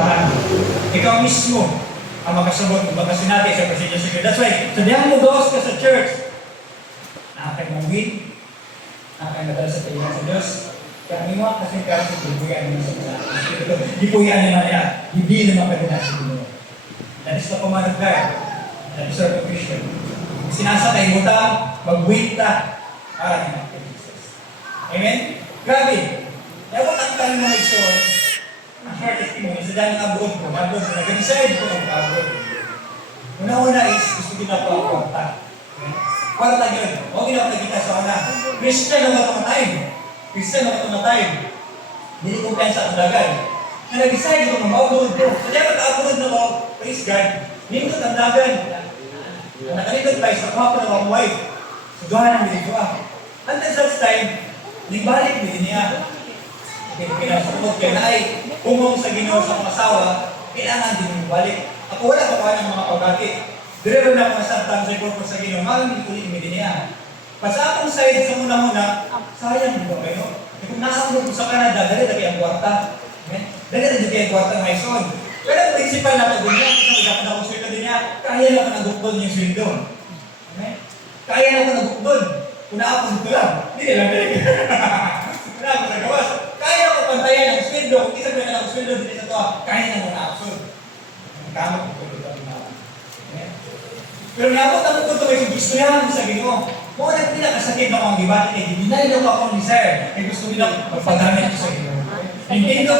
simbahan. Ikaw mismo ang makasabot kung baka sinati sa Presidio Secret. That's why, so diyan mo gawas ka sa church. Nakakay mong win, nakakay madala sa tayo sa Diyos. Kaya may mga kasing kasi dipuyan mo sa Espiritu. Dipuyan naman yan. Hindi naman pwede na sa Dino. That is the command of God. That is our Christian. Sinasakay mo ta, mag-wait ta. Para naman kay Jesus. Amen? Grabe. Dapat ang tayo mga igsoon, ang short testimony, sa dahil abroad ko, nag-decide ko mag-abroad. Una-una is, gusto ko na po ang kwarta. Kwarta yun. Huwag na nakikita sa una. Christian na matumatay. Christian na matumatay. Hindi ko pensa ang dagal. Na nag-decide ko mag-abroad ko. So dahil mag-abroad na ko, praise God, hindi ko ang dagal. Nakalitot tayo sa kapo ng mga wife. So doon ang bilito ah. Until such time, nagbalik din niya. Pinasukot kaya na ay umong sa Ginoo sa mga asawa, kailangan din balik. Ako wala pa pa ng mga pagkati. Direto na mga sabtang sa purpose sa Ginoo, maraming hindi ko din niya. Sa akong side sa muna-muna, sayang dito kayo. Kung nakakulog ko sa Canada, dali ang kwarta. Dali ang kwarta ng Maison. Pero ang principal na ito din niya, kasi dapat ako sweldo din niya, kaya lang ako nagukdol niya sweldo. Kaya lang ako nagukdol. Kung naapos ito lang, hindi lang talaga. Kung naapos sa gawas, kaya ako pantayan ng sweldo. Kung isa ko na ng sweldo din sa ito, kaya na mo naapos. Kamot ko ito. Pero naabot ang ito may gustuhan sa Ginoo. Kung ano pinakasakit na akong gibati, hindi na ako akong desire. Gusto nila magpagamit ko sa Ginoo. Hindi ko